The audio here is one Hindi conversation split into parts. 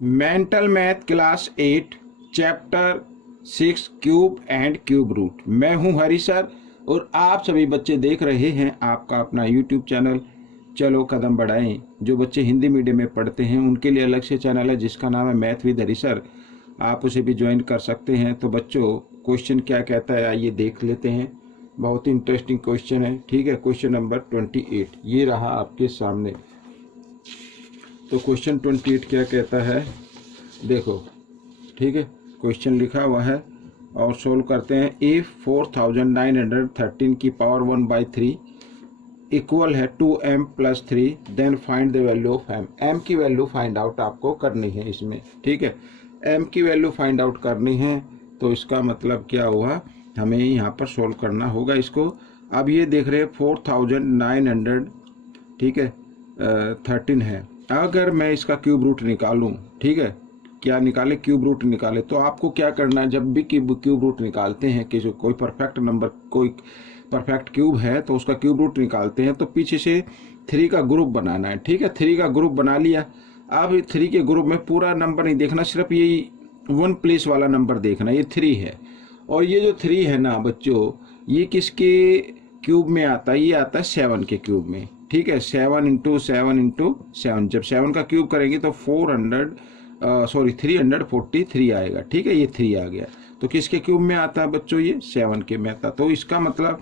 Mental math class 8 chapter 6 cube and cube root. मैं हूं हरी सर और आप सभी बच्चे देख रहे हैं आपका अपना यूट्यूब चैनल चलो कदम बढ़ाएं। जो बच्चे हिंदी मीडियम में पढ़ते हैं उनके लिए अलग से चैनल है जिसका नाम है मैथ विद हरी सर, आप उसे भी ज्वाइन कर सकते हैं। तो बच्चों क्वेश्चन क्या कहता है आइए देख लेते हैं। बहुत ही इंटरेस्टिंग क्वेश्चन है। ठीक है, क्वेश्चन नंबर 28 ये रहा आपके सामने। तो क्वेश्चन 28 क्या कहता है देखो। ठीक है, क्वेश्चन लिखा हुआ है और सोल्व करते हैं। इफ 4913 की पावर 1/3 इक्वल है 2m + 3 then find the value of m। m की वैल्यू फाइंड आउट आपको करनी है इसमें। ठीक है, m की वैल्यू फाइंड आउट करनी है तो इसका मतलब क्या हुआ, हमें यहाँ पर सोल्व करना होगा इसको। अब ये देख रहे हैं 4900 ठीक है 13 है। अगर मैं इसका क्यूब रूट निकालूं, ठीक है, क्या निकाले क्यूब रूट निकाले, तो आपको क्या करना है, जब भी क्यूब रूट निकालते हैं कि जो कोई परफेक्ट नंबर कोई परफेक्ट क्यूब है तो उसका क्यूब रूट निकालते हैं तो पीछे से 3 का ग्रुप बनाना है। ठीक है, 3 का ग्रुप बना लिया। अब 3 के ग्रुप में पूरा नंबर नहीं देखना, सिर्फ ये 1 प्लेस वाला नंबर देखना। ये 3 है और ये जो 3 है ना बच्चों, ये किसके क्यूब में आता है, ये आता है 7 के क्यूब में। ठीक है, 7 × 7 × 7, जब 7 का क्यूब करेंगे तो 343 आएगा। ठीक है, ये 3 आ गया तो किसके क्यूब में आता है बच्चों, ये 7 के में आता। तो इसका मतलब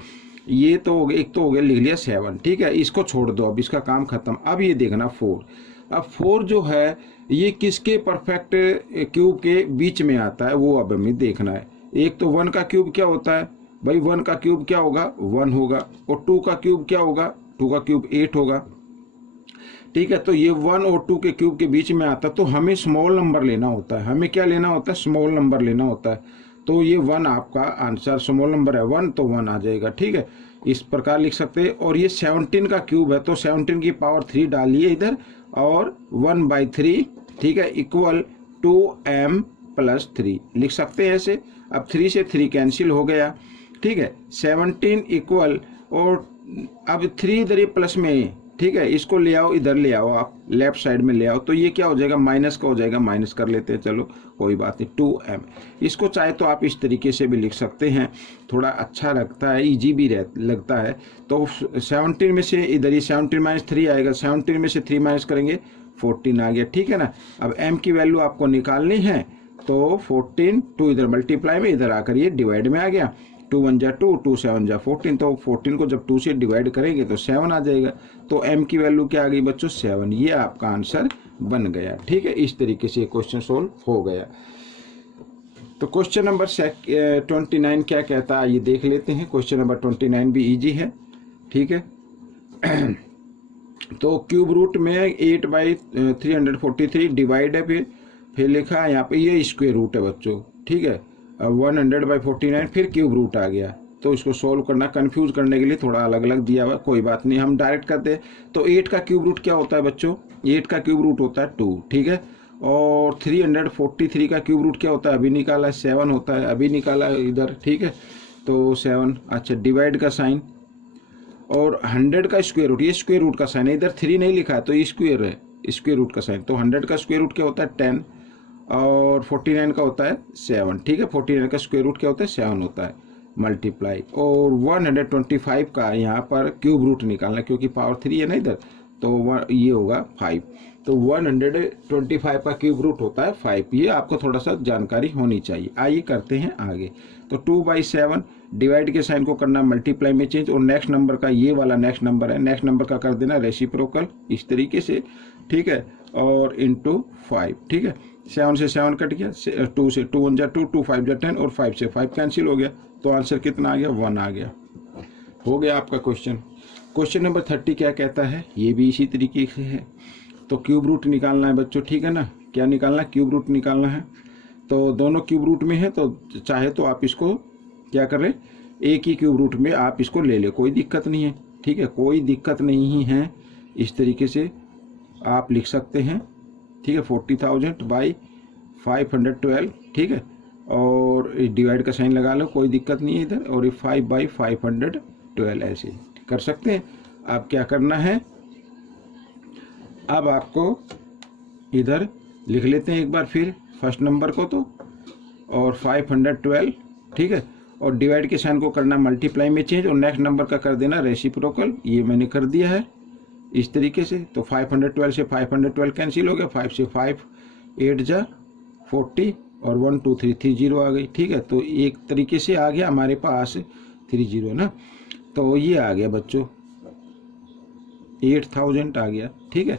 ये तो हो गया, एक तो हो गया लिख लिया 7। ठीक है, इसको छोड़ दो, अब इसका काम खत्म। अब ये देखना 4। अब 4 जो है ये किसके परफेक्ट क्यूब के बीच में आता है वो अब हमें देखना है। एक तो 1 का क्यूब क्या होता है भाई, 1 का क्यूब क्या होगा 1 होगा, और 2 का क्यूब क्या होगा, 2 का क्यूब 8 होगा। ठीक है, तो ये 1 और 2 के क्यूब के बीच में आता है तो हमें स्मॉल नंबर लेना होता है। हमें क्या लेना होता है, स्मॉल नंबर लेना होता है। तो ये 1 आपका आंसर, स्मॉल नंबर है 1 तो 1 आ जाएगा। ठीक है, इस प्रकार लिख सकते हैं। और ये 17 का क्यूब है तो 17 की पावर 3 डालिए इधर और 1/3 ठीक है इक्वल 2m + 3 लिख सकते हैं ऐसे। अब 3 से 3 कैंसिल हो गया। ठीक है, 17 इक्वल और अब 3 इधर ये प्लस में है। ठीक है, इसको ले आओ, इधर ले आओ, आप लेफ्ट साइड में ले आओ तो ये क्या हो जाएगा, माइनस का हो जाएगा, माइनस कर लेते हैं, चलो कोई बात नहीं। 2m इसको चाहे तो आप इस तरीके से भी लिख सकते हैं, थोड़ा अच्छा लगता है, इजी भी लगता है। तो 17 में से इधर ही 17 - 3 आएगा, 17 में से 3 माइनस करेंगे 14 आ गया। ठीक है ना, अब m की वैल्यू आपको निकालनी है तो 14 2 इधर मल्टीप्लाई में, इधर आकर ये डिवाइड में आ गया। 2 × 1 = 2, 2 × 7 = 14, तो 14 को जब 2 से डिवाइड करेंगे तो 7 आ जाएगा। तो m की वैल्यू क्या आ गई बच्चों 7। ये आपका आंसर बन गया। ठीक है, इस तरीके से क्वेश्चन सोल्व हो गया। तो क्वेश्चन नंबर 29 क्या कहता है ये देख लेते हैं। क्वेश्चन नंबर 29 भी इजी है। ठीक है तो क्यूब रूट में 8/343 डिवाइड है, फिर लिखा है यहाँ पे ये स्क्वायर रूट है बच्चों। ठीक है, 100/49 फिर क्यूब रूट आ गया। तो इसको सोल्व करना, कंफ्यूज करने के लिए थोड़ा अलग अलग दिया हुआ, कोई बात नहीं, हम डायरेक्ट करते हैं। तो 8 का क्यूब रूट क्या होता है बच्चों, 8 का क्यूब रूट होता है 2। ठीक है, और 343 का क्यूब रूट क्या होता है, अभी निकाला है 7 होता है, अभी निकाला है इधर। ठीक है, तो 7 अच्छा डिवाइड का साइन, और 100 का स्क्वायर रूट, ये स्क्वायर रूट का साइन है, इधर 3 नहीं लिखा है तो ये स्क्वायर है, स्क्वायर रूट का साइन। तो 100 का स्क्वायर रूट क्या होता है 10 और 49 का होता है 7। ठीक है, 49 का स्क्वायर रूट क्या होता है 7 होता है, मल्टीप्लाई। और 125 का यहाँ पर क्यूब रूट निकालना क्योंकि पावर 3 है ना इधर, तो ये होगा 5। तो 125 का क्यूब रूट होता है 5। ये आपको थोड़ा सा जानकारी होनी चाहिए। आइए करते हैं आगे। तो 2/7 डिवाइड के साइन को करना मल्टीप्लाई में चेंज, और नेक्स्ट नंबर का ये वाला नेक्स्ट नंबर है, नेक्स्ट नंबर का कर देना रेसिप्रोकल इस तरीके से। ठीक है, और इंटू 5। ठीक है, 7 से 7 कट गया, 2 से 2 × 1 = 2, 2 × 5 = 10, और 5 से 5 कैंसिल हो गया। तो आंसर कितना आ गया 1 आ गया। हो गया आपका क्वेश्चन। क्वेश्चन नंबर 30 क्या कहता है, ये भी इसी तरीके से है। तो क्यूब रूट निकालना है बच्चों। ठीक है ना, क्या निकालना है, क्यूब रूट निकालना है। तो दोनों क्यूब रूट में है तो चाहे तो आप इसको क्या करें, एक ही क्यूब रूट में आप इसको ले ले, कोई दिक्कत नहीं है। ठीक है, कोई दिक्कत नहीं है, इस तरीके से आप लिख सकते हैं। ठीक है, 40,000/512। ठीक है, और डिवाइड का साइन लगा लो, कोई दिक्कत नहीं है इधर, और ये 5/512 ऐसे कर सकते हैं। अब क्या करना है, अब आपको इधर लिख लेते हैं एक बार फिर फर्स्ट नंबर को तो, और 512, ठीक है, और डिवाइड के साइन को करना मल्टीप्लाई में चेंज, और नेक्स्ट नंबर का कर देना रेसिप्रोकल। ये मैंने कर दिया है इस तरीके से। तो 512 से 512 कैंसिल हो गया, 5 से 5 8 जा 40 और 1 2 3 30 आ गई, ठीक है। तो एक तरीके से आ गया हमारे पास 30 ना, तो ये आ गया बच्चों 8000 आ गया, ठीक है।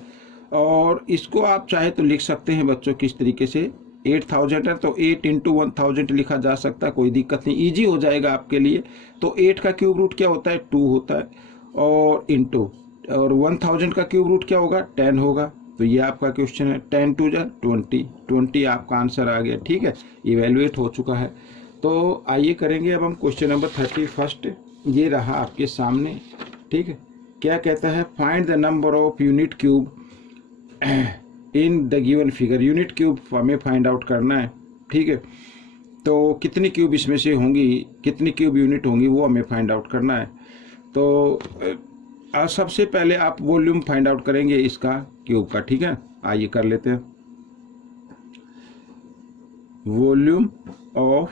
और इसको आप चाहे तो लिख सकते हैं बच्चों किस तरीके से, 8000 है तो 8 इंटू 1000 लिखा जा सकता है, कोई दिक्कत नहीं, इजी हो जाएगा आपके लिए। तो 8 का क्यूब रूट क्या होता है, 2 होता है, और इंटू, और 1000 का क्यूब रूट क्या होगा, 10 होगा। तो ये आपका क्वेश्चन है, 10 2 जा 20 आपका आंसर आ गया, ठीक है, इवेल्युएट हो चुका है। तो आइए करेंगे अब हम क्वेश्चन नंबर 31। ये रहा आपके सामने, ठीक है। क्या कहता है, find the number of unit cube in the given figure. Unit cube हमें फाइंड आउट करना है, ठीक है। तो कितनी क्यूब इसमें से होंगी, कितनी क्यूब यूनिट होंगी वो हमें फाइंड आउट करना है। तो सबसे पहले आप वॉल्यूम फाइंड आउट करेंगे इसका क्यूब का, ठीक है। आइए कर लेते हैं, वॉल्यूम ऑफ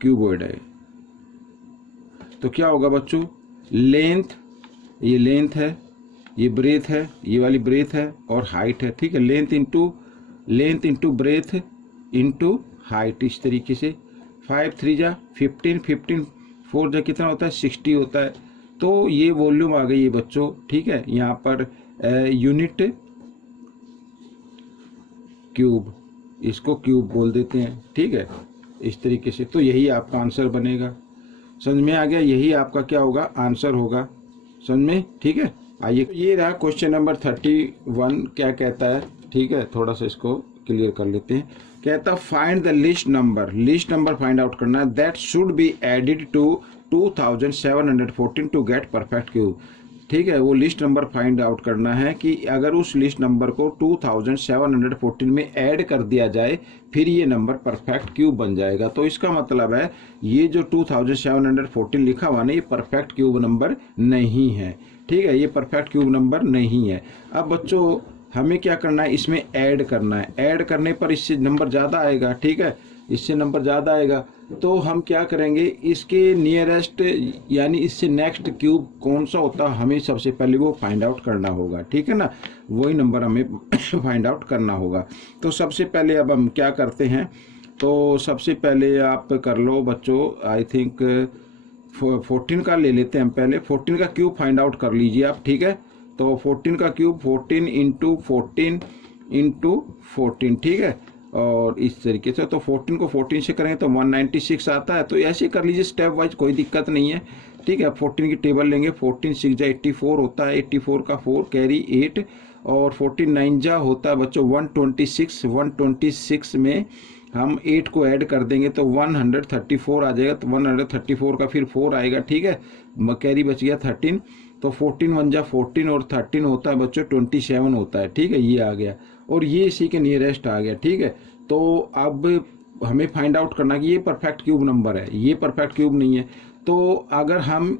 क्यूबॉइड है। तो क्या होगा बच्चों, लेंथ, ये लेंथ है, ये ब्रेथ है, ये वाली ब्रेथ है, और हाइट है, ठीक है। Length into breadth into height, इस तरीके से। 5 3 जा 15, 15 4 जा कितना होता है, 60 होता है। तो ये वॉल्यूम आ गई है बच्चों, ठीक है। यहाँ पर यूनिट क्यूब, इसको क्यूब बोल देते हैं, ठीक है, इस तरीके से। तो यही आपका आंसर बनेगा, समझ में आ गया, यही आपका क्या होगा, आंसर होगा, समझ में, ठीक है। आइए, ये रहा क्वेश्चन नंबर 31। क्या कहता है, ठीक है, थोड़ा सा इसको क्लियर कर लेते हैं। कहता find the least number find out करना है that should be added to 2714 to get perfect cube, ठीक है। वो लिस्ट नंबर फाइंड आउट करना है कि अगर उस लिस्ट नंबर को 2714 में ऐड कर दिया जाए फिर ये नंबर परफेक्ट क्यूब बन जाएगा। तो इसका मतलब है ये जो 2714 लिखा हुआ ना, ये परफेक्ट क्यूब नंबर नहीं है, ठीक है, ये परफेक्ट क्यूब नंबर नहीं है। अब बच्चों हमें क्या करना है, इसमें ऐड करना है। ऐड करने पर इससे नंबर ज़्यादा आएगा, ठीक है, इससे नंबर ज़्यादा आएगा। तो हम क्या करेंगे, इसके नियरेस्ट यानी इससे नेक्स्ट क्यूब कौन सा होता है हमें सबसे पहले वो फाइंड आउट करना होगा, ठीक है ना, वही नंबर हमें फाइंड आउट करना होगा। तो सबसे पहले अब हम क्या करते हैं, तो सबसे पहले आप कर लो बच्चों, आई थिंक 14 का ले लेते हैं हम पहले। 14 का क्यूब फाइंड आउट कर लीजिए आप, ठीक है। तो 14 का क्यूब 14 इंटू 14, ठीक है, और इस तरीके से। तो 14 को 14 से करेंगे तो 196 आता है। तो ऐसे कर लीजिए स्टेप वाइज, कोई दिक्कत नहीं है, ठीक है। 14 की टेबल लेंगे, 14 6 जा 84 होता है, 84 का 4 कैरी 8, और 14 9 जा होता है बच्चों 126। 126 में हम 8 को ऐड कर देंगे तो 134 आ जाएगा। तो 134 का फिर 4 आएगा, ठीक है, कैरी बच गया 13। तो 14 1 जा 14 और 13 होता है बच्चों 27 होता है, ठीक है, ये आ गया, और ये इसी के नियरेस्ट आ गया, ठीक है। तो अब हमें फाइंड आउट करना कि ये परफेक्ट क्यूब नंबर है, ये परफेक्ट क्यूब नहीं है। तो अगर हम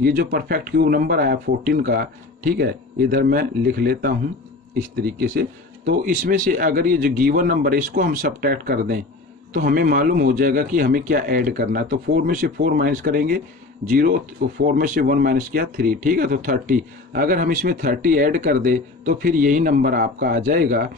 ये जो परफेक्ट क्यूब नंबर आया 14 का, ठीक है, इधर मैं लिख लेता हूँ इस तरीके से। तो इसमें से अगर ये जो गिवन नंबर है इसको हम सब्ट्रैक्ट कर दें तो हमें मालूम हो जाएगा कि हमें क्या ऐड करना है। तो 4 में से 4 माइनस करेंगे 0, 4 में से 1 माइनस किया 3, ठीक है, तो 30। अगर हम इसमें 30 ऐड कर दे तो फिर यही नंबर आपका आ जाएगा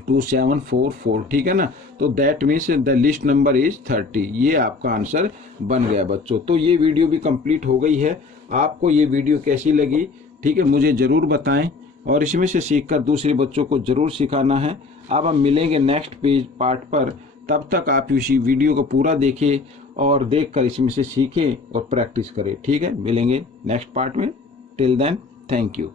2744, ठीक है ना। तो that means the least number is 30, ये आपका आंसर बन गया बच्चों। तो ये वीडियो भी कंप्लीट हो गई है। आपको ये वीडियो कैसी लगी, ठीक है, मुझे ज़रूर बताएं, और इसमें से सीखकर दूसरे बच्चों को ज़रूर सिखाना है। अब हम मिलेंगे नेक्स्ट पार्ट पर, तब तक आप इसी वीडियो को पूरा देखें और देखकर इसमें से सीखें और प्रैक्टिस करें, ठीक है। मिलेंगे नेक्स्ट पार्ट में, टिल देन थैंक यू।